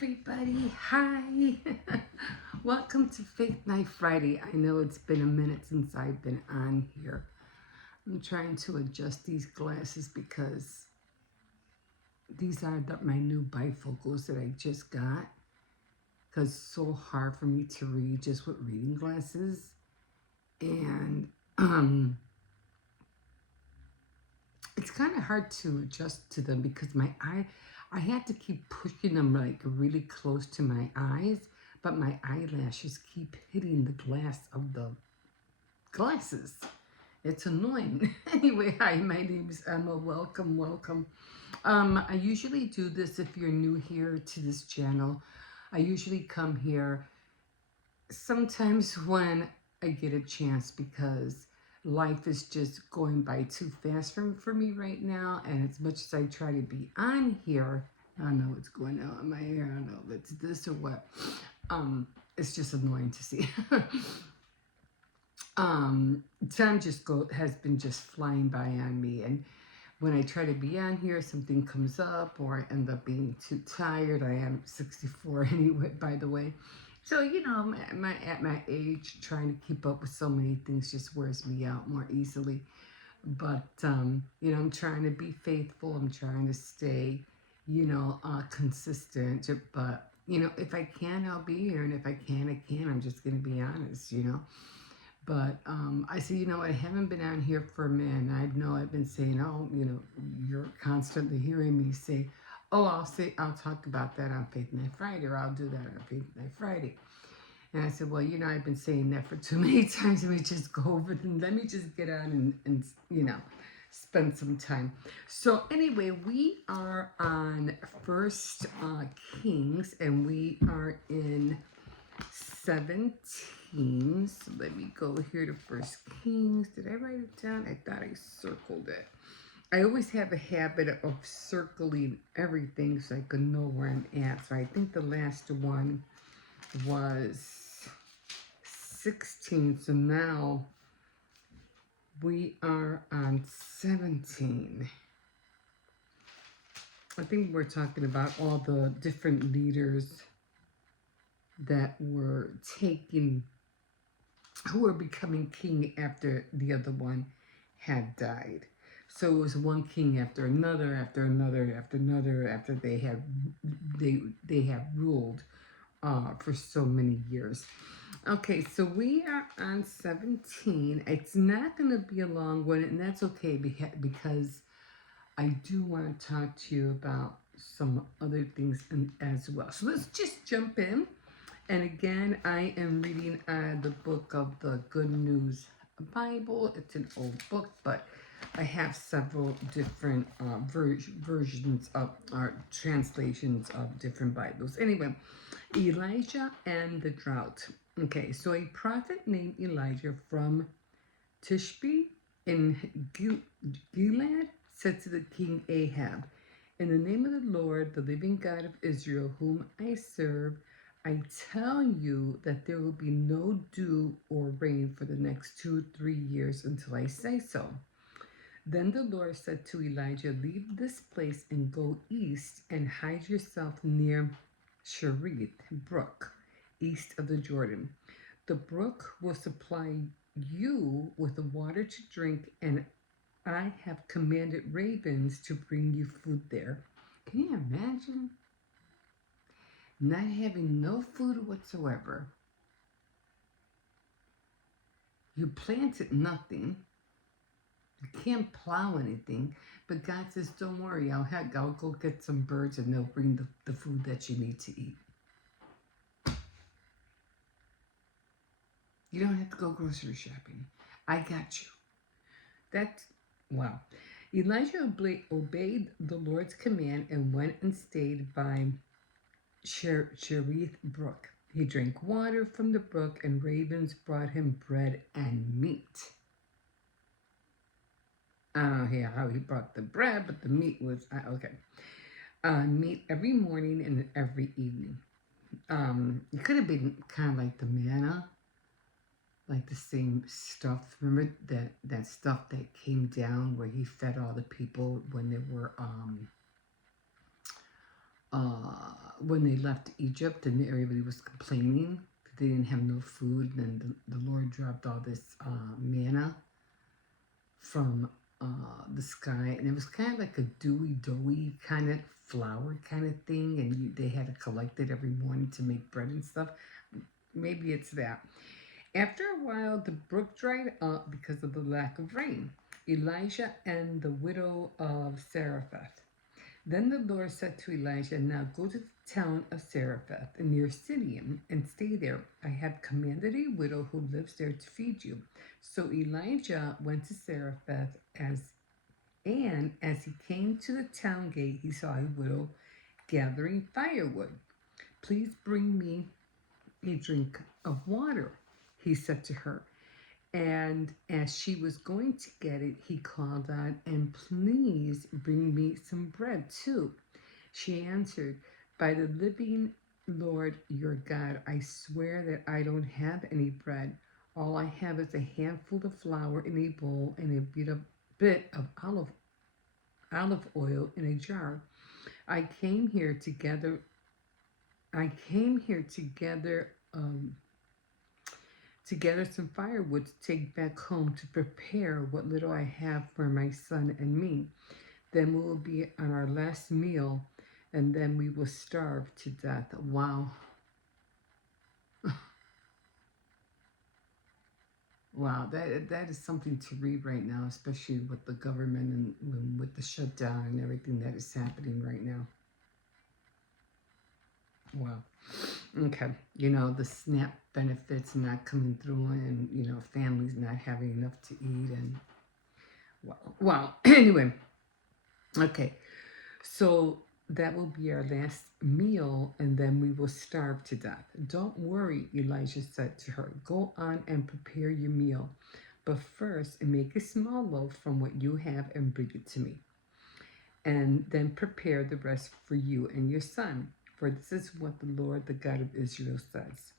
everybody. Hi. Welcome to Faith Night Friday. I know it's been a minute since I've been on here. I'm trying to adjust these glasses because these are my new bifocals that I just got. Because it's so hard for me to read just with reading glasses. And it's kind of hard to adjust to them because I had to keep pushing them like really close to my eyes, but my eyelashes keep hitting the glass of the glasses. It's annoying. Anyway, hi, my name is Emma. Welcome. I usually do this if you're new here to this channel. I usually come here sometimes when I get a chance because life is just going by too fast for me right now. And as much as I try to be on here, I don't know what's going on in my hair. I don't know if it's this or what. It's just annoying to see. Time has been just flying by on me. And when I try to be on here, something comes up or I end up being too tired. I am 64 anyway, by the way. So, at my age, trying to keep up with so many things just wears me out more easily. But, I'm trying to be faithful. I'm trying to stay, consistent. But, if I can, I'll be here. And if I can, I can. I'm just going to be honest. But I say, I haven't been on here for a minute. I know I've been saying, you're constantly hearing me say, I'll talk about that on Faith Night Friday, or I'll do that on Faith Night Friday. And I said, well, I've been saying that for too many times. Let me just go over it and let me just get on and spend some time. So anyway, we are on First Kings, and we are in 17. So let me go here to First Kings. Did I write it down? I thought I circled it. I always have a habit of circling everything so I can know where I'm at. So I think the last one was 16. So now we are on 17. I think we're talking about all the different leaders that were who were becoming king after the other one had died. So it was one king after another, after they have ruled for so many years. Okay, so we are on 17. It's not going to be a long one, and that's okay because I do want to talk to you about some other things as well. So let's just jump in. And again, I am reading the book of the Good News Bible. It's an old book, but I have several different versions of translations of different Bibles. Anyway, Elijah and the drought. Okay, so a prophet named Elijah from Tishbe in Gilead said to the king Ahab, "In the name of the Lord, the living God of Israel, whom I serve, I tell you that there will be no dew or rain for the next 2 or 3 years until I say so." Then the Lord said to Elijah, "Leave this place and go east and hide yourself near Cherith Brook, east of the Jordan. The brook will supply you with the water to drink, and I have commanded ravens to bring you food there." Can you imagine? Not having no food whatsoever. You planted nothing. You can't plow anything. But God says, don't worry, I'll go get some birds and they'll bring the food that you need to eat. You don't have to go grocery shopping. I got you. Wow. Elijah obeyed the Lord's command and went and stayed by Cherith Brook. He drank water from the brook, and ravens brought him bread and meat. I don't hear how he brought the bread, but the meat was okay. Meat every morning and every evening. It could have been kind of like the manna, like the same stuff. Remember that stuff that came down where he fed all the people when they were when they left Egypt and everybody was complaining that they didn't have no food, and the Lord dropped all this manna from the sky, and it was kind of like a dewy, doughy kind of flour kind of thing, and they had to collect it every morning to make bread and stuff. Maybe it's that. After a while, the brook dried up because of the lack of rain. Elijah and the widow of Zarephath. Then the Lord said to Elijah, now go to the town of Zarephath near Sidon and stay there. I have commanded a widow who lives there to feed you. So Elijah went to Zarephath and as he came to the town gate, he saw a widow gathering firewood. Please bring me a drink of water, he said to her. And as she was going to get it, he called out, and please bring me some bread too. She answered, by the living Lord your God, I swear that I don't have any bread. All I have is a handful of flour in a bowl and a bit of olive oil in a jar. I came here together. I came here together. To gather some firewood to take back home to prepare what little I have for my son and me. Then we will be on our last meal, and then we will starve to death. Wow. Wow, that is something to read right now, especially with the government and with the shutdown and everything that is happening right now. Wow. Okay. The SNAP benefits not coming through, and, families not having enough to eat. And, wow. Anyway. Okay. So that will be our last meal, and then we will starve to death. Don't worry, Elijah said to her. Go on and prepare your meal. But first, make a small loaf from what you have and bring it to me. And then prepare the rest for you and your son. For this is what the Lord, the God of Israel, says.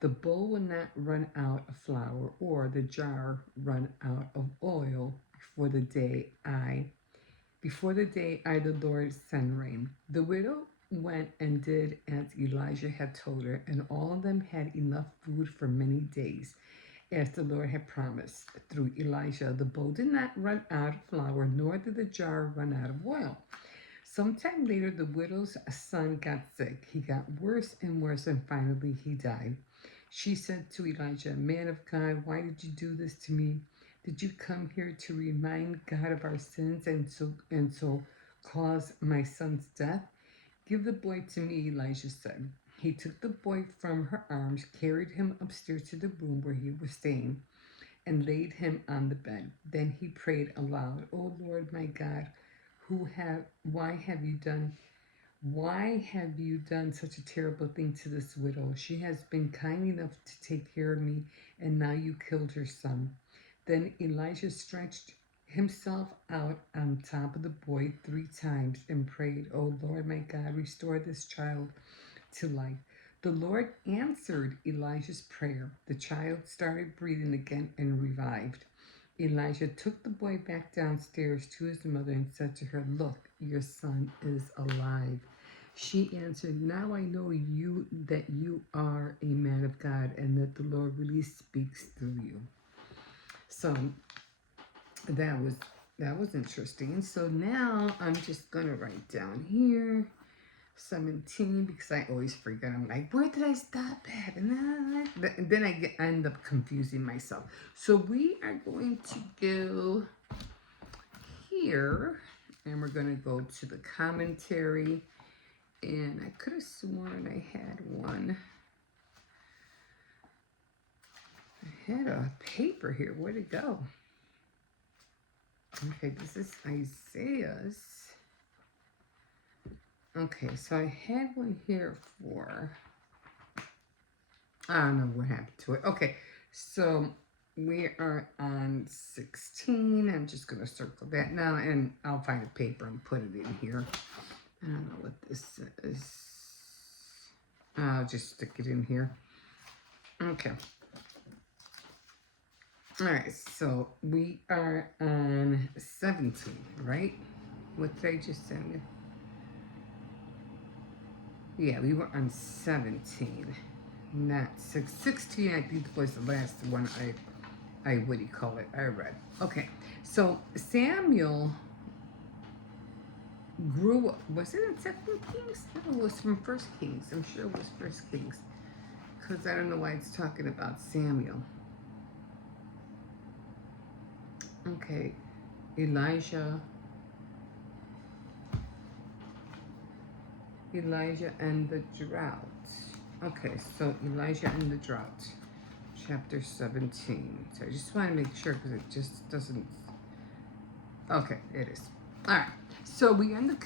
The bowl will not run out of flour, or the jar run out of oil before the day I, the Lord, send rain. The widow went and did as Elijah had told her, and all of them had enough food for many days, as the Lord had promised through Elijah. The bowl did not run out of flour, nor did the jar run out of oil. Sometime later, the widow's son got sick. He got worse and worse, and finally he died. She said to Elijah, man of God, why did you do this to me? Did you come here to remind God of our sins and so cause my son's death? Give the boy to me, Elijah said. He took the boy from her arms, carried him upstairs to the room where he was staying, and laid him on the bed. Then he prayed aloud, O Lord my God, why have you done such a terrible thing to this widow? She has been kind enough to take care of me, and now you killed her son. Then Elijah stretched himself out on top of the boy 3 times and prayed, O Lord my God, restore this child to life. The Lord answered Elijah's prayer. The child started breathing again and revived. Elijah took the boy back downstairs to his mother and said to her, look, your son is alive. She answered, now I know that you are a man of God, and that the Lord really speaks through you. So that was interesting. So now I'm just gonna write down here 17, because I always forget. I'm like, where did I stop at? And then I end up confusing myself. So we are going to go here, and we're going to go to the commentary. And I could have sworn I had one. I had a paper here. Where'd it go? Okay, this is Isaiah's. Okay, so I had one here for, I don't know what happened to it. Okay, so we are on 16. I'm just going to circle that now, and I'll find a paper and put it in here. I don't know what this is. I'll just stick it in here. Okay. All right, so we are on 17, right? What did I just send you? Yeah, we were on 17, not 16. I think was the last one what do you call it? I read. Okay, so Samuel grew up. Was it in Second Kings? No, it was from First Kings. I'm sure it was First Kings, because I don't know why it's talking about Samuel. Okay, Elijah. Elijah and the drought. Okay, so Elijah and the drought, chapter 17. So I just want to make sure because it just doesn't. Okay, it is. All right. So we end the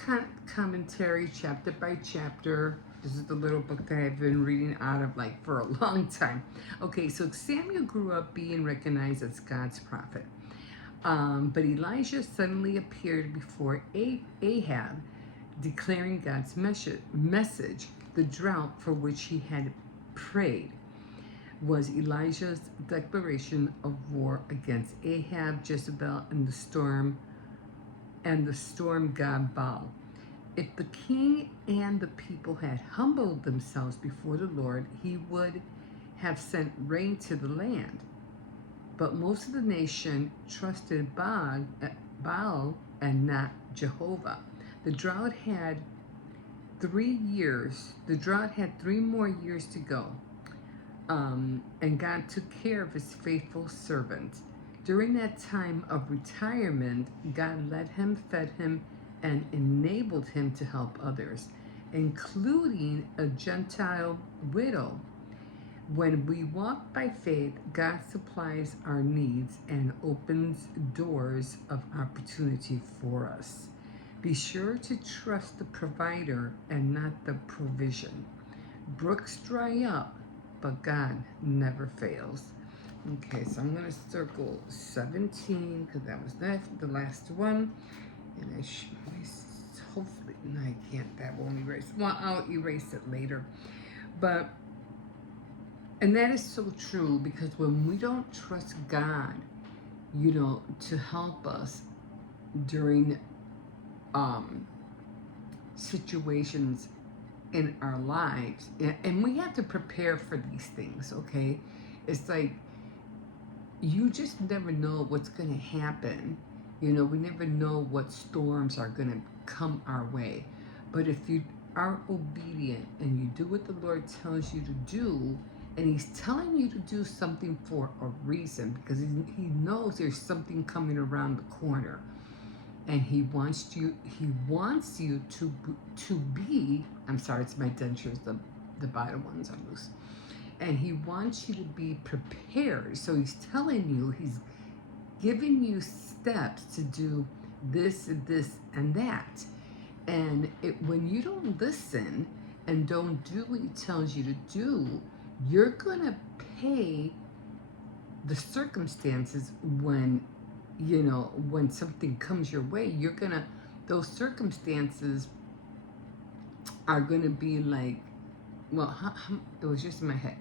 commentary chapter by chapter. This is the little book that I've been reading out of like for a long time. Okay, so Samuel grew up being recognized as God's prophet. But Elijah suddenly appeared before Ahab, declaring God's message. The drought for which he had prayed was Elijah's declaration of war against Ahab, Jezebel, and the storm god Baal. If the king and the people had humbled themselves before the Lord, he would have sent rain to the land. But most of the nation trusted Baal and not Jehovah. The drought had 3 years. The drought had 3 more years to go. And God took care of his faithful servant. During that time of retirement, God led him, fed him, and enabled him to help others, including a Gentile widow. When we walk by faith, God supplies our needs and opens doors of opportunity for us. Be sure to trust the provider and not the provision. Brooks dry up, but God never fails. Okay, so I'm going to circle 17 because that was the last one. And hopefully, no, I can't, that won't erase. Well, I'll erase it later. But, and that is so true because when we don't trust God, to help us during situations in our lives, and we have to prepare for these things, okay? It's like you just never know what's going to happen. We never know what storms are going to come our way. But if you are obedient and you do what the Lord tells you to do, and he's telling you to do something for a reason, because he knows there's something coming around the corner, and he wants you to be, I'm sorry, it's my dentures, the bottom ones are loose, and he wants you to be prepared. So he's telling you, he's giving you steps to do this and this and that. And when you don't listen and don't do what he tells you to do, you're gonna pay the circumstances when something comes your way. Those circumstances are gonna be like, well, it was just in my head.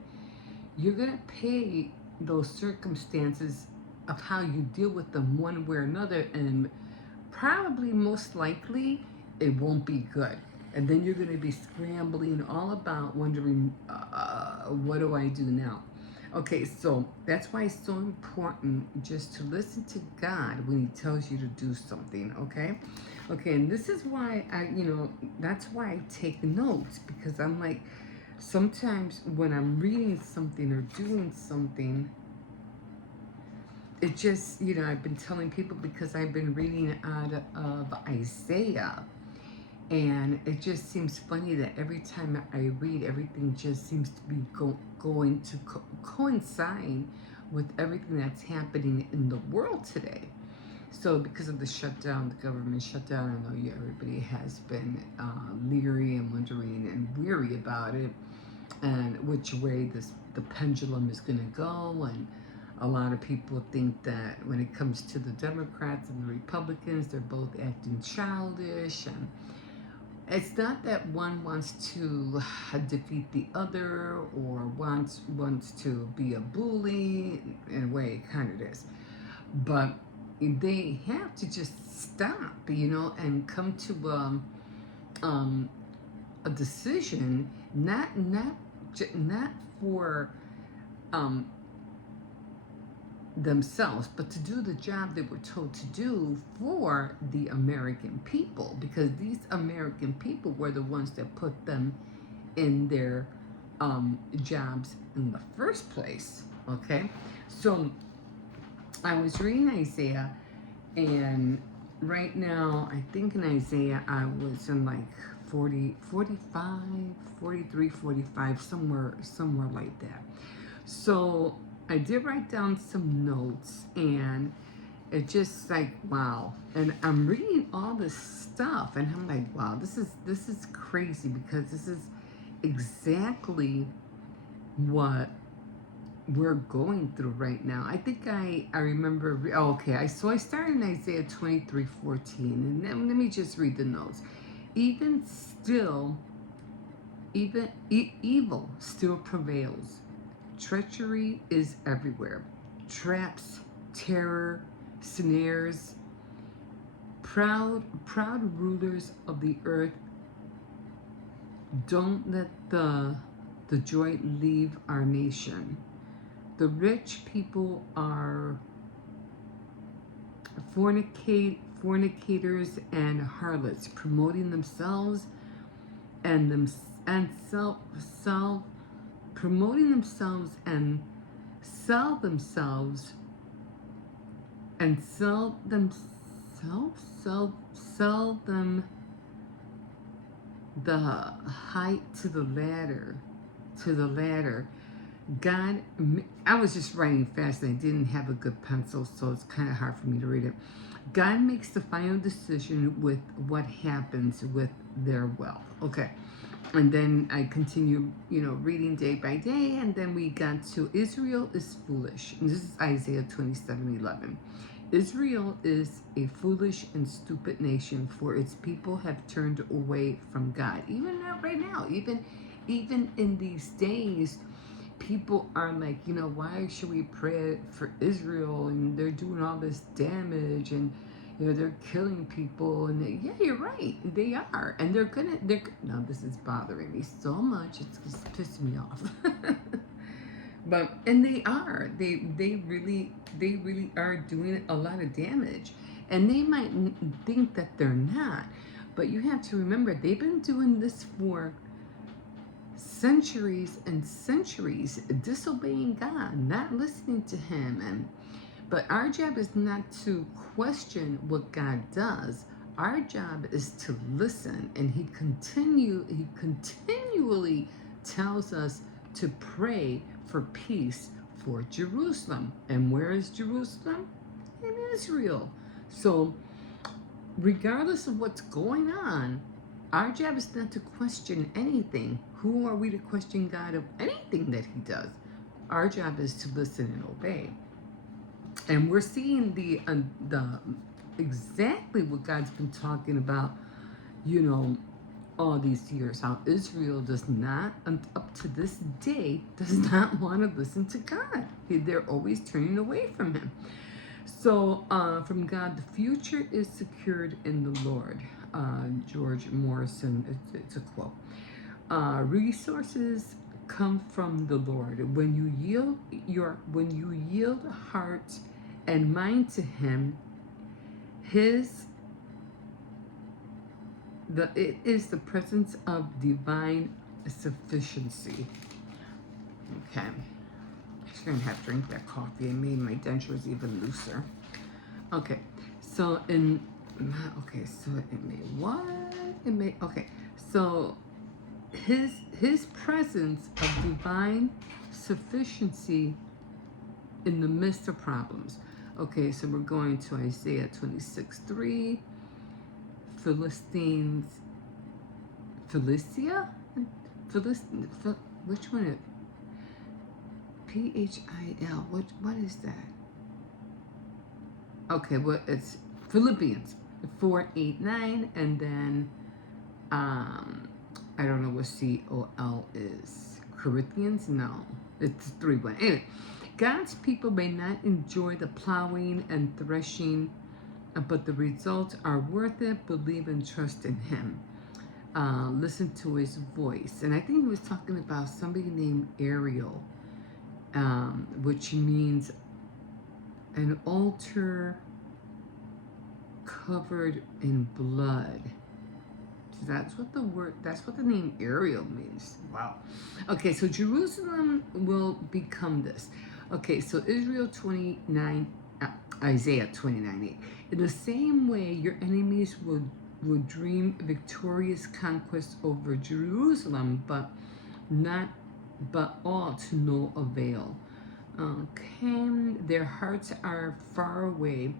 You're gonna pay those circumstances of how you deal with them one way or another, and probably most likely it won't be good. And then you're going to be scrambling all about, wondering, what do I do now? Okay, so that's why it's so important just to listen to God when he tells you to do something, okay? Okay, and this is why that's why I take notes, because I'm like, sometimes when I'm reading something or doing something, it just, I've been telling people, because I've been reading out of Isaiah, and it just seems funny that every time I read, everything just seems to be going to coincide with everything that's happening in the world today. So because of the shutdown, the government shutdown, I know everybody has been leery and wondering and weary about it, and which way the pendulum is going to go. And a lot of people think that when it comes to the Democrats and the Republicans, they're both acting childish, and it's not that one wants to defeat the other or wants to be a bully. In a way, it kind of is. But they have to just stop, and come to a decision, not for um, themselves, but to do the job they were told to do for the American people, because these American people were the ones that put them in their jobs in the first place. Okay, so I was reading Isaiah, and right now I think in Isaiah I was in like 40, 45, 43, 45, somewhere like that. So I did write down some notes, and it just like wow. And I'm reading all this stuff, and I'm like, wow, this is crazy, because this is exactly what we're going through right now. I think I remember. Oh, okay, I started in Isaiah 23:14, and then let me just read the notes. Even still, evil still prevails. Treachery is everywhere. Traps, terror, snares. Proud rulers of the earth, don't let the joy leave our nation. The rich people are fornicators and harlots, promoting themselves and them and self promoting themselves and sell themselves and sell them the height to the ladder. God, I was just writing fast and I didn't have a good pencil, so it's kind of hard for me to read it. God makes the final decision with what happens with their wealth. Okay. And then I continue, reading day by day, and then we got to Israel is foolish. And this is Isaiah 27:11. Israel is a foolish and stupid nation, for its people have turned away from God. Even right now, even in these days, people are like, why should we pray for Israel? And they're doing all this damage, and they're killing people. And yeah, you're right, they are, and they're now this is bothering me so much, it's just pissing me off. But and they really are doing a lot of damage, and they might think that they're not, but you have to remember they've been doing this for centuries and centuries, disobeying God, not listening to him. But our job is not to question what God does. Our job is to listen, and he continually tells us to pray for peace for Jerusalem. And where is Jerusalem? In Israel. So regardless of what's going on, our job is not to question anything. Who are we to question God of anything that he does? Our job is to listen and obey. And we're seeing the exactly what God's been talking about, all these years. How Israel does not, up to this day, does not want to listen to God. They're always turning away from him. So, from God, the future is secured in the Lord. George Morrison, it's a quote. Resources come from the Lord. When you yield heart and mind to him, it is the presence of divine sufficiency. Okay. I'm just gonna have to drink that coffee. It made my dentures even looser. Okay. So it made okay. So his presence of divine sufficiency in the midst of problems. Okay, so we're going to Isaiah 26:3. Philistia? Which one is Phil? What is that? Okay, well, it's Philippians 4:8-9, and then I don't know what COL is. Corinthians? No, it's 3:1. Anyway, God's people may not enjoy the plowing and threshing, but the results are worth it. Believe and trust in him. listen to his voice. And I think he was talking about somebody named Ariel, which means an altar covered in blood. So that's what the name Ariel means. Wow. Okay, so Jerusalem will become this. Okay, so Isaiah 29:8. In the same way, your enemies will dream victorious conquest over Jerusalem, not but all to no avail. Okay, their hearts are far away,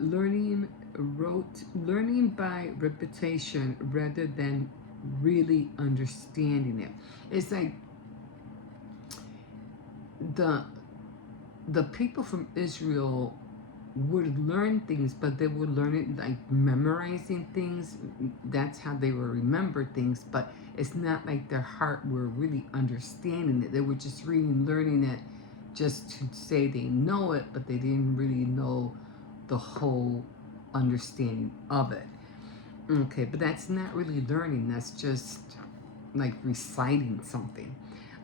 learning by repetition rather than really understanding it. It's like the the people from Israel would learn things, but they would learn it like memorizing things. That's how they would remember things, but it's not like their heart were really understanding it. They were just reading, learning it just to say they know it, but they didn't really know the whole understanding of it. Okay, but that's not really learning, that's just like reciting something.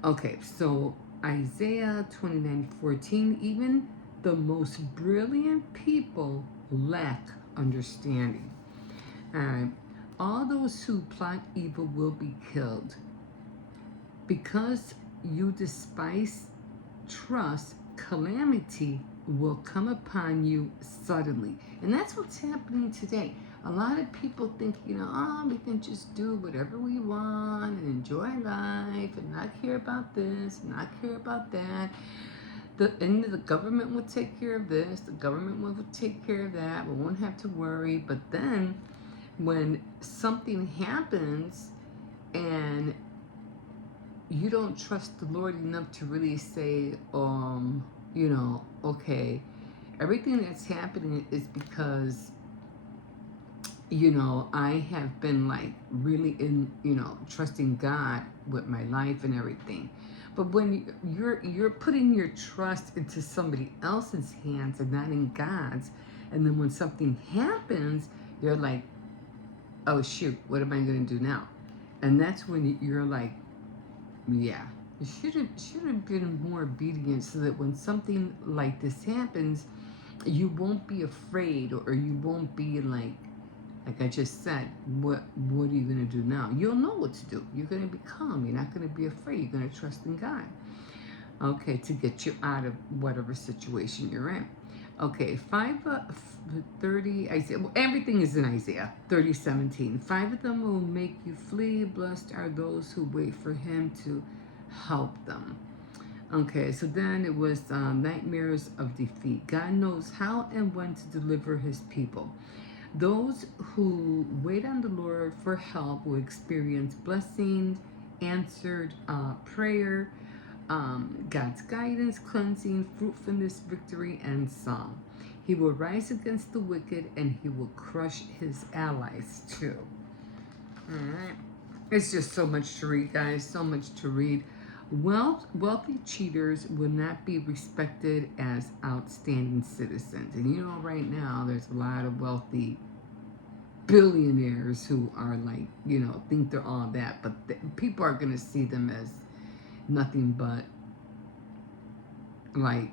Okay, so Isaiah 29:14, even the most brilliant people lack understanding. And all those who plot evil will be killed. Because you despise trust, calamity will come upon you suddenly. And that's what's happening today. A lot of people think, oh, we can just do whatever we want and enjoy life and not care about this, not care about that. The government will take care of this, the government will take care of that, we won't have to worry. But then when something happens and you don't trust the Lord enough to really say, okay, everything that's happening is because, I have been like really in, trusting God with my life and everything. But when you're putting your trust into somebody else's hands and not in God's, and then when something happens, you're like, oh shoot, what am I going to do now? And that's when you're like, yeah, you should have been more obedient so that when something like this happens, you won't be afraid, or you won't be like I just said, what are you gonna do now? You'll know what to do. You're gonna be calm. You're not gonna be afraid. You're gonna trust in God. Okay, to get you out of whatever situation you're in. Okay, 30, Isaiah, well, everything is in Isaiah 30:17. 5 of them will make you flee. Blessed are those who wait for him to help them. Okay, so then it was nightmares of defeat. God knows how and when to deliver his people. Those who wait on the Lord for help will experience blessings, answered prayer, God's guidance, cleansing, fruitfulness, victory, and song. He will rise against the wicked and he will crush his allies too. All right. It's just so much to read, guys, so much to read. Wealthy cheaters will not be respected as outstanding citizens. And right now there's a lot of wealthy billionaires who are like, think they're all that, but people are going to see them as nothing but like,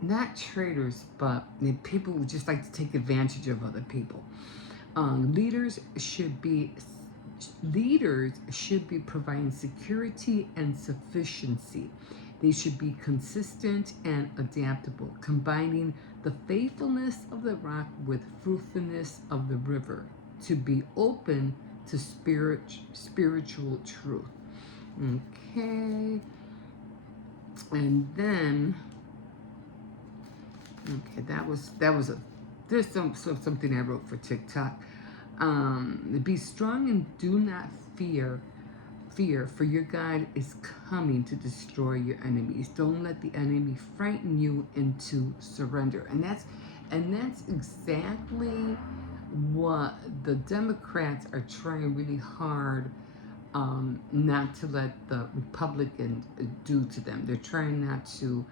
not traitors, but people who just like to take advantage of other people. Leaders should be providing security and sufficiency. They should be consistent and adaptable, combining the faithfulness of the rock with fruitfulness of the river, to be open to spiritual truth. Okay. And then, okay, there's something I wrote for TikTok. Be strong and do not fear, for your God is coming to destroy your enemies. Don't let the enemy frighten you into surrender. And that's exactly what the Democrats are trying really hard not to let the Republicans do to them. They're trying not to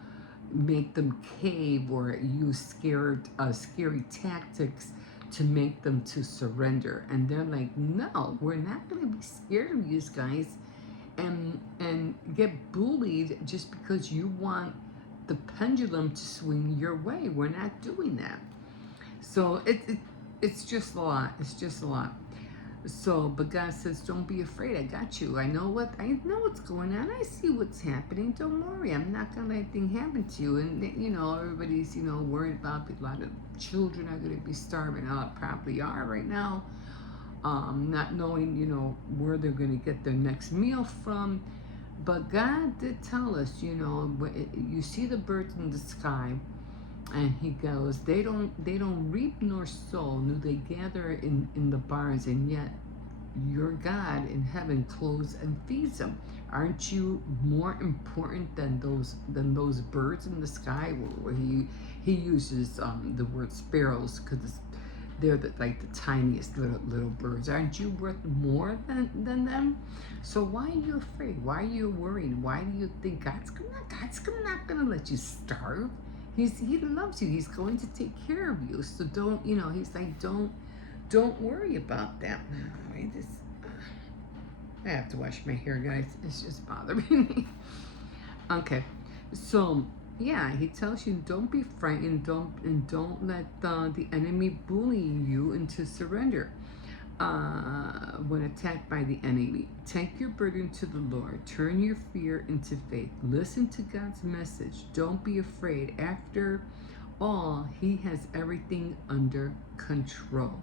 make them cave or use scary tactics to make them to surrender. And they're like, no, we're not going to be scared of you guys and get bullied just because you want the pendulum to swing your way. We're not doing that. So it's just a lot. It's just a lot. So, but God says, don't be afraid. I got you. I know what's going on. I see what's happening. Don't worry. I'm not gonna let anything happen to you. And everybody's worried about a lot of children are gonna be starving out. Probably are right now. Not knowing where they're gonna get their next meal from. But God did tell us, you see the birds in the sky. And he goes, they don't reap nor sow, nor they gather in the barns, and yet your God in heaven clothes and feeds them. Aren't you more important than those birds in the sky? Where he uses the word sparrows because they're like the tiniest little birds. Aren't you worth more than them? So why are you afraid? Why are you worrying? Why do you think God's not gonna let you starve? He loves you. He's going to take care of you. So don't, he's like, don't worry about that. I have to wash my hair, guys. It's just bothering me. Okay. So, yeah, he tells you don't be frightened. Don't let the enemy bully you into surrender. When attacked by the enemy, take your burden to the Lord. Turn your fear into faith. Listen to God's message. Don't be afraid. After all, he has everything under control.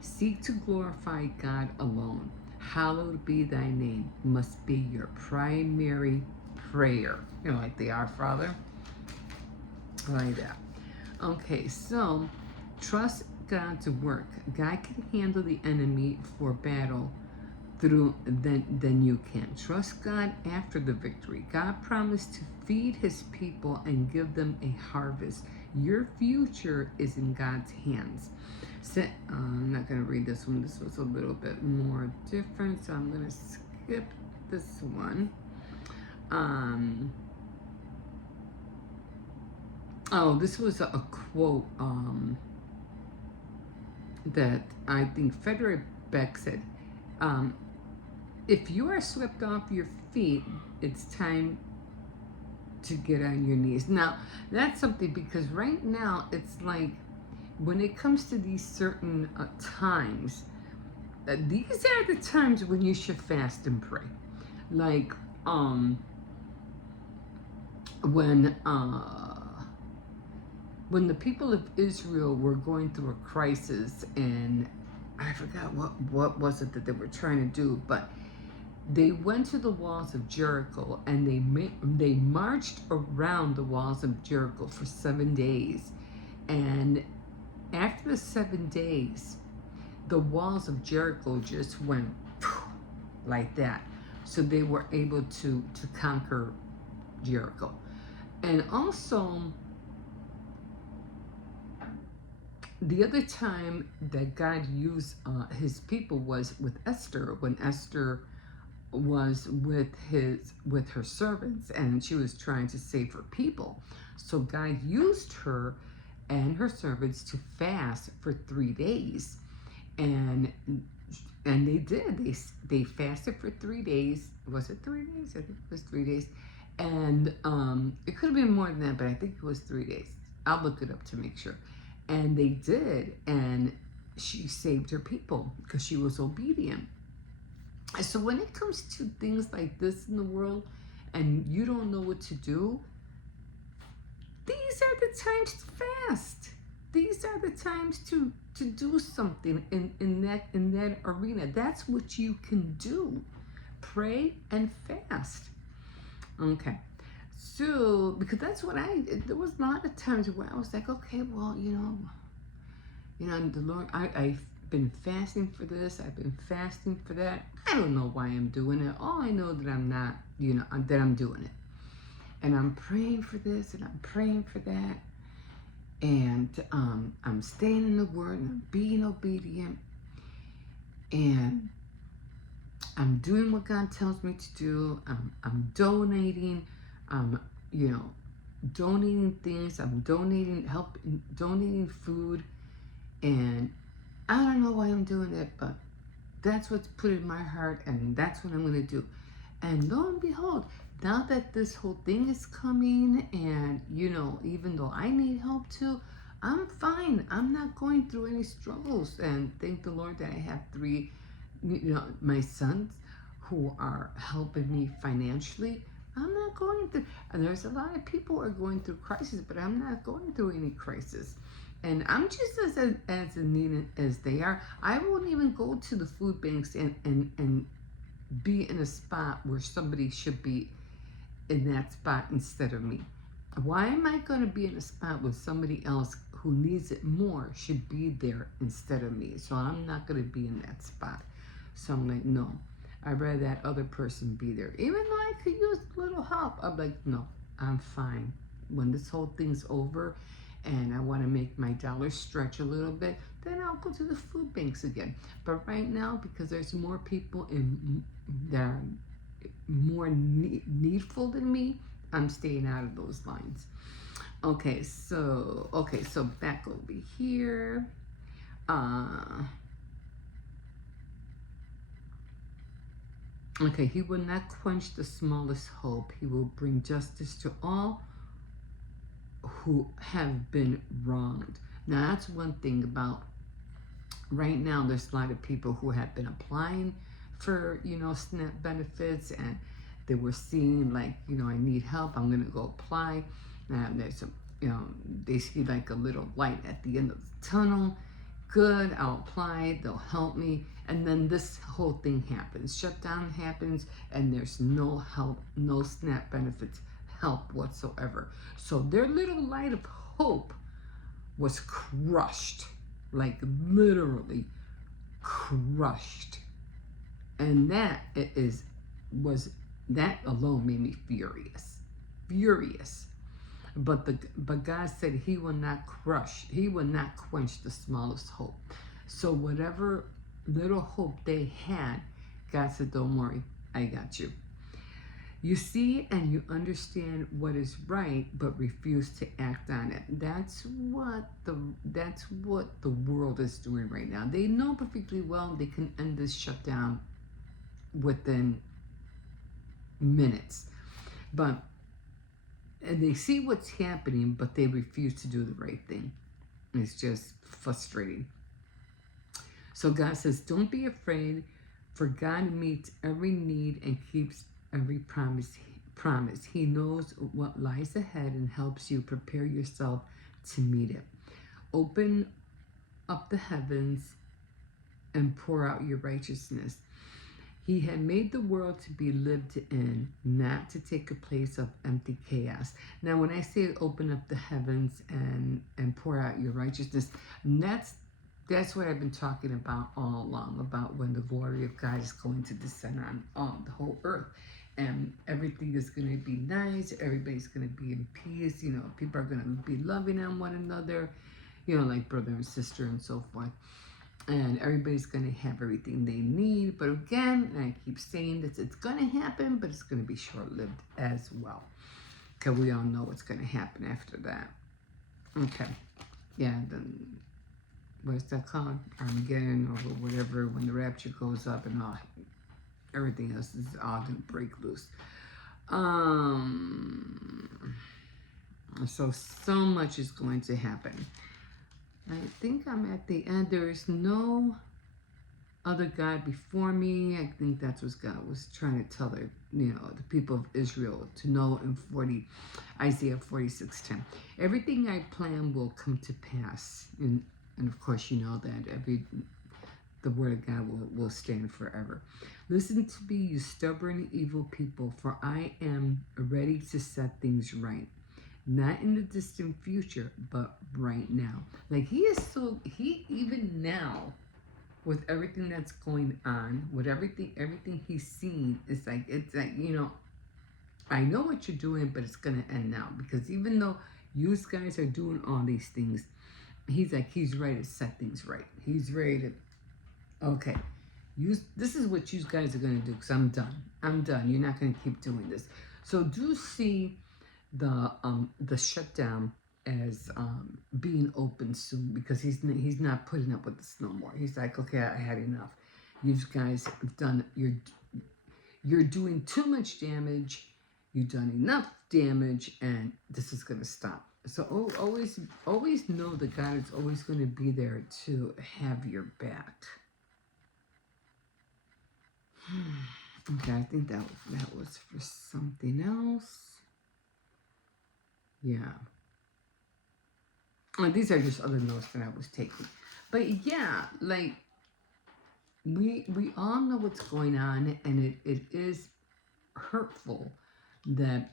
Seek to glorify God alone. Hallowed be thy name must be your primary prayer. Like the Our Father. Like that. Okay, so trust God to work. God can handle the enemy for battle than you can. Trust God after the victory. God promised to feed his people and give them a harvest. Your future is in God's hands. So, I'm not going to read this one. This was a little bit more different, so I'm going to skip this one. This was a quote that I think Frederick Beck said. If you are swept off your feet, it's time to get on your knees. Now, that's something, because right now it's like when it comes to these certain times, these are the times when you should fast and pray. Like when the people of Israel were going through a crisis, and I forgot what was it that they were trying to do, but they went to the walls of Jericho, and they marched around the walls of Jericho for 7 days. And after the 7 days, the walls of Jericho just went like that. So they were able to conquer Jericho. And also, the other time that God used his people was with Esther, when Esther was with her servants, and she was trying to save her people. So God used her and her servants to fast for 3 days, and they did. They fasted for 3 days. Was it 3 days? I think it was 3 days. And it could have been more than that, but I think it was 3 days. I'll look it up to make sure. And they did, and she saved her people because she was obedient. So when it comes to things like this in the world, and you don't know what to do, these are the times to fast. These are the times to do something in that arena. That's what you can do. Pray and fast. Okay. So, because that's what there was a lot of times where I was like, okay, well, the Lord, I've been fasting for this, I've been fasting for that. I don't know why I'm doing it. All I know that I'm not, that I'm doing it. And I'm praying for this and I'm praying for that. And I'm staying in the Word and I'm being obedient. And I'm doing what God tells me to do. I'm donating. Donating things. I'm donating food, and I don't know why I'm doing it, but that's what's put in my heart, and that's what I'm going to do. And lo and behold, now that this whole thing is coming, and even though I need help too, I'm fine. I'm not going through any struggles. And thank the Lord that I have three, my sons who are helping me financially. I'm not going through, and there's a lot of people who are going through crisis, but I'm not going through any crisis. And I'm just as in need as they are. I won't even go to the food banks and be in a spot where somebody should be in that spot instead of me. Why am I going to be in a spot where somebody else who needs it more should be there instead of me? So I'm not going to be in that spot. So I'm like, no, I'd rather that other person be there. Even though I could use a little help, I'm like, no, I'm fine. When this whole thing's over and I want to make my dollars stretch a little bit, then I'll go to the food banks again. But right now, because there's more people that are more needful than me, I'm staying out of those lines. Okay, so back over here. Okay, he will not quench the smallest hope. He will bring justice to all who have been wronged. Now, that's one thing about right now. There's a lot of people who have been applying for, SNAP benefits, and they were seeing like, I need help. I'm going to go apply. And there's they see like a little light at the end of the tunnel. Good, I'll apply. They'll help me. And then this whole thing happens. Shutdown happens, and there's no help, no SNAP benefits help whatsoever. So their little light of hope was crushed, like literally crushed. And that that alone made me furious. But God said He will not quench the smallest hope. So whatever little hope they had, God said, don't worry, I got you. You see and you understand what is right, but refuse to act on it. That's what the world is doing right now. They know perfectly well they can end this shutdown within minutes, and they see what's happening, but they refuse to do the right thing. It's just frustrating. So God says, don't be afraid, for God meets every need and keeps every promise. He knows what lies ahead and helps you prepare yourself to meet it. Open up the heavens and pour out your righteousness. He had made the world to be lived in, not to take a place of empty chaos. Now, when I say open up the heavens and pour out your righteousness, that's what I've been talking about all along, about when the glory of God is going to descend on the whole earth. And everything is going to be nice. Everybody's going to be in peace. People are going to be loving on one another, like brother and sister and so forth. And everybody's going to have everything they need. But again, and I keep saying this, it's going to happen, but it's going to be short-lived as well. Because we all know what's going to happen after that. Okay. Yeah, then what's that called? Armageddon or whatever, when the rapture goes up and all, everything else is all going to break loose. So much is going to happen. I think I'm at the end. There is no other God before me. I think that's what God was trying to tell the people of Israel to know in Isaiah 46:10. Everything I plan will come to pass. And of course, you know that the word of God will stand forever. Listen to me, you stubborn, evil people, for I am ready to set things right. Not in the distant future, but right now. Like he even now, with everything that's going on, with everything he's seen, it's like, I know what you're doing, but it's going to end now. Because even though you guys are doing all these things, he's ready to set things right. He's ready to, okay, this is what you guys are going to do, because I'm done. You're not going to keep doing this. So do see the shutdown as being open soon because he's not putting up with this no more. He's like, okay, I had enough. You guys have done you're doing too much damage. You've done enough damage, and this is gonna stop. So always know that God is always going to be there to have your back. Okay, I think that was for something else. Yeah. And these are just other notes that I was taking. But yeah, like we all know what's going on, and it is hurtful that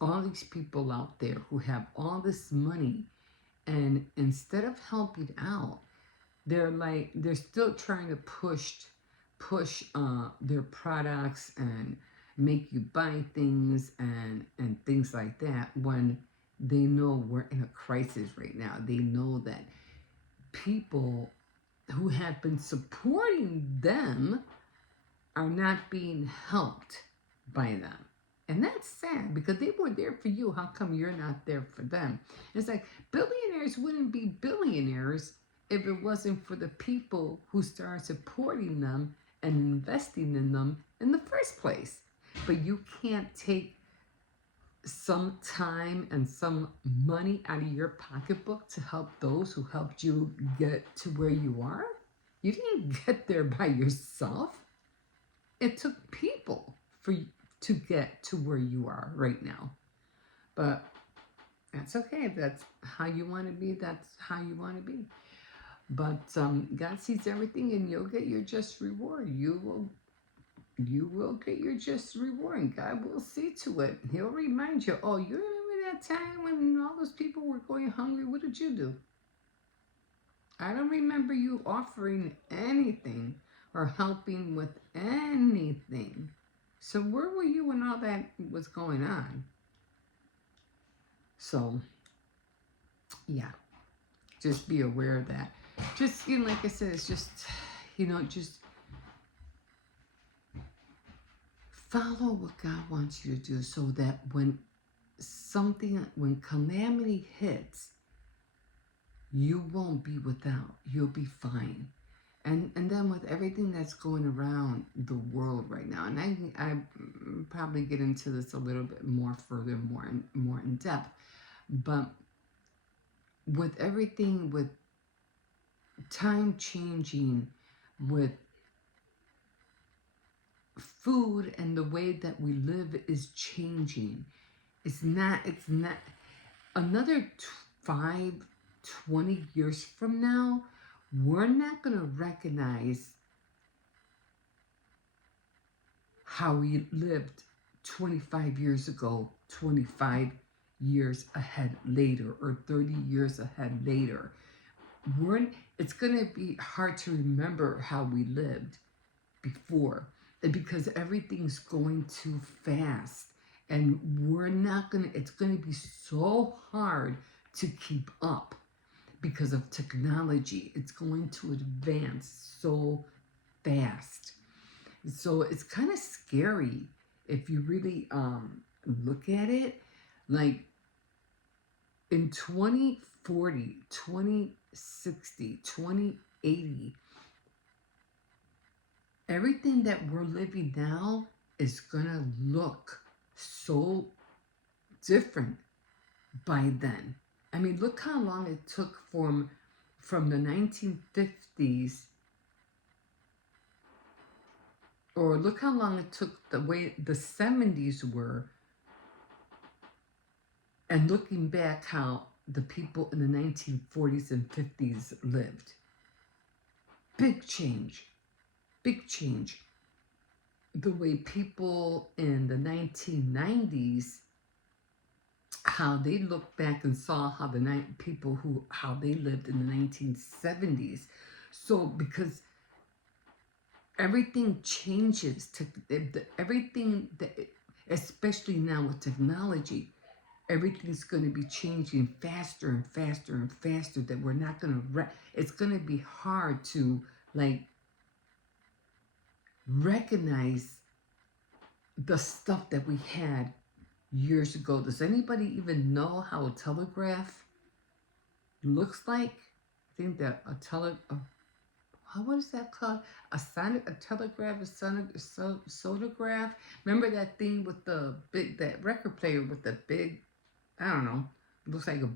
all these people out there who have all this money, and instead of helping out, they're still trying to push their products and make you buy things and things like that when they know we're in a crisis right now. They know that people who have been supporting them are not being helped by them. And that's sad because they were there for you. How come you're not there for them? It's like billionaires wouldn't be billionaires if it wasn't for the people who started supporting them and investing in them in the first place. But you can't take some time and some money out of your pocketbook to help those who helped you get to where you are. You didn't get there by yourself. It took people for you to get to where you are right now. But that's okay. That's how you want to be. That's how you want to be. But God sees everything, and you'll get your just reward. You will get your just reward, and God will see to it. He'll remind you. Oh, you remember that time when all those people were going hungry? What did you do? I don't remember you offering anything or helping with anything. So where were you when all that was going on? So yeah, just be aware of that. Just like I said, it's just just follow what God wants you to do, so that when calamity hits, you won't be without. You'll be fine. And then with everything that's going around the world right now, and I probably get into this a little bit more further, more in depth, but with everything, with time changing, with food and the way that we live is changing. It's not another 20 years from now, we're not going to recognize how we lived 25 years ago, 25 years ahead later, or 30 years ahead later. It's going to be hard to remember how we lived before, because everything's going too fast, and it's going to be so hard to keep up because of technology. It's going to advance so fast. So it's kind of scary if you really look at it. Like in 2040, 2060, 2080, everything that we're living now is going to look so different by then. I mean, look how long it took from the 1950s, or look how long it took the way the 70s were, and looking back how the people in the 1940s and 50s lived. Big change. Big change. The way people in the 1990s, how they looked back and saw how how they lived in the 1970s. So because everything changes, everything that, especially now with technology, everything's going to be changing faster and faster and faster, that we're not going to it's going to be hard to recognize the stuff that we had years ago. Does anybody even know how a telegraph looks like? I think that what is that called? A telegraph, sonograph. Remember that thing with the big, that record player with the big, I don't know, it looks like a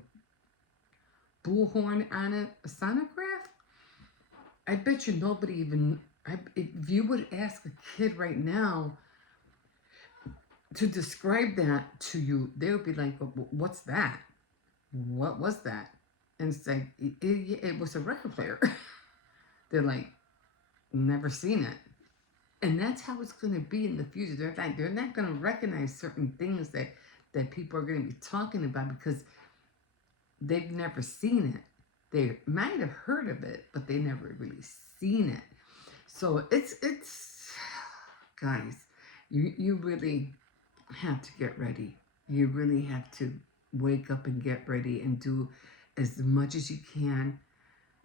bullhorn on it, a sonograph? I bet you nobody even, if you would ask a kid right now to describe that to you, they would be like, what's that? What was that? And it's like, it was a record player. They're like, never seen it. And that's how it's going to be in the future. They're not going to recognize certain things that people are going to be talking about because they've never seen it. They might have heard of it, but they never really seen it. So it's guys, you really have to get ready. You really have to wake up and get ready and do as much as you can.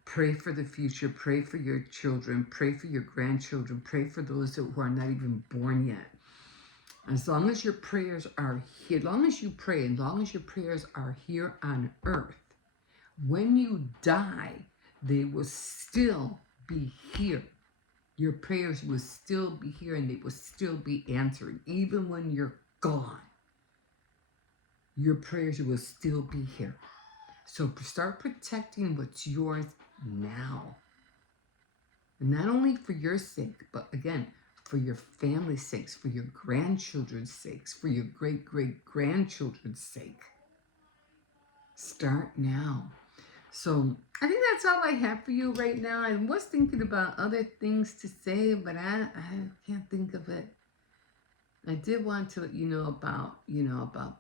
Pray for the future. Pray for your children. Pray for your grandchildren. Pray for those who are not even born yet. As long as your prayers are here, as long as you pray, as long as your prayers are here on earth, when you die, they will still be here. Your prayers will still be here and they will still be answered. Even when you're gone, your prayers will still be here. So start protecting what's yours now. And not only for your sake, but again, for your family's sakes, for your grandchildren's sakes, for your great-great-grandchildren's sake. Start now. So I think that's all I have for you right now. I was thinking about other things to say, but I can't think of it. I did want to let you know about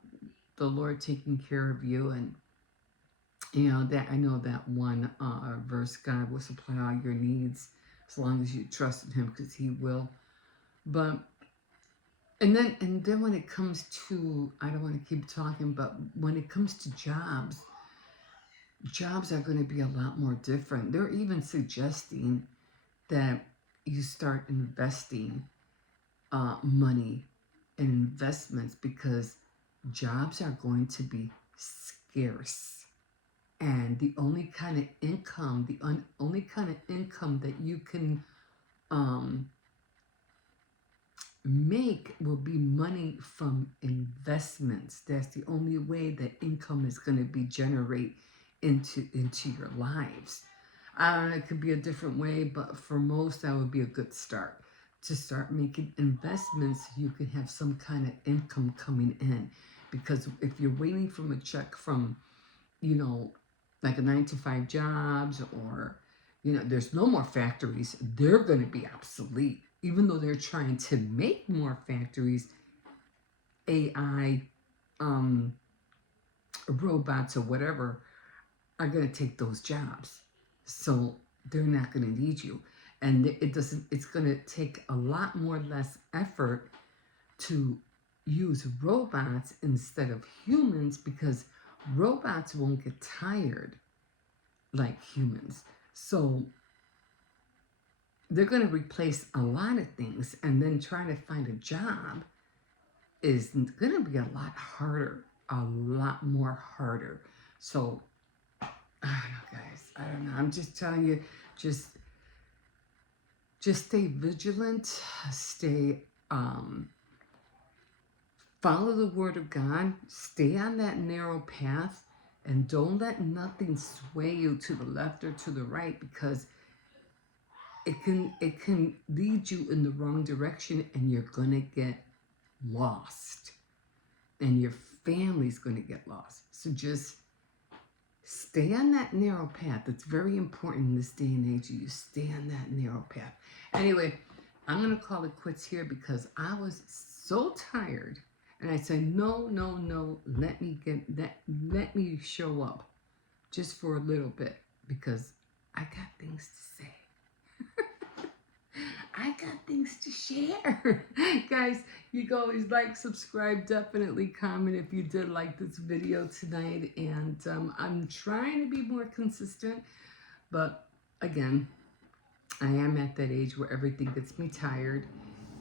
the Lord taking care of you, and that I know that one verse, God will supply all your needs as long as you trust in Him, because He will. But and then when it comes to, I don't want to keep talking, but when it comes to jobs are going to be a lot more different. They're even suggesting that you start investing money in investments because jobs are going to be scarce. And the only kind of income, only kind of income that you can make will be money from investments. That's the only way that income is going to be generated into your lives. I don't know, it could be a different way, but for most, that would be a good start. To start making investments, you can have some kind of income coming in. Because if you're waiting from a check from, like a 9-to-5 jobs, or, there's no more factories, they're going to be obsolete. Even though they're trying to make more factories, AI, robots or whatever are going to take those jobs. So they're not going to need you. And it's going to take a lot more less effort to use robots instead of humans, because robots won't get tired like humans. So they're going to replace a lot of things, and then trying to find a job is going to be a lot harder, a lot more harder. So I don't know, guys. I don't know. I'm just telling you, just stay vigilant, stay follow the word of God, stay on that narrow path, and don't let nothing sway you to the left or to the right, because it can lead you in the wrong direction, and you're gonna get lost, and your family's gonna get lost. So just stay on that narrow path. It's very important in this day and age. You stay on that narrow path. Anyway, I'm gonna call it quits here because I was so tired. And I said, no, let me show up just for a little bit, because I got things to say. I got things to share. Guys, you can always like, subscribe, definitely comment if you did like this video tonight. And I'm trying to be more consistent, but again, I am at that age where everything gets me tired,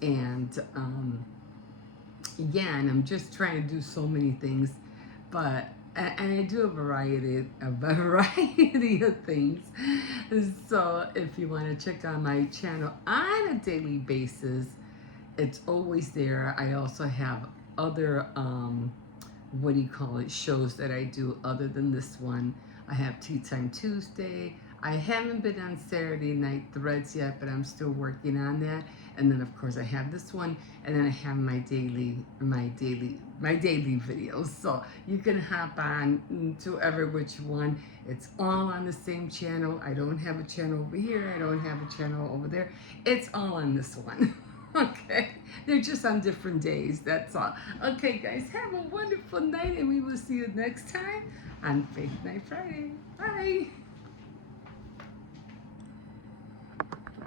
and yeah, and I'm just trying to do so many things, but and I do a variety of things. So if you want to check on my channel on a daily basis, it's always there. I also have other what do you call it, shows that I do other than this one. I have Tea Time Tuesday. I haven't been on Saturday Night Threads yet, but I'm still working on that. And then of course I have this one, and then I have my daily videos. So you can hop on to every which one. It's all on the same channel. I don't have a channel over here. I don't have a channel over there. It's all on this one. Okay, they're just on different days, that's all. Okay, guys, have a wonderful night, and we will see you next time on Faith Night Friday. Bye.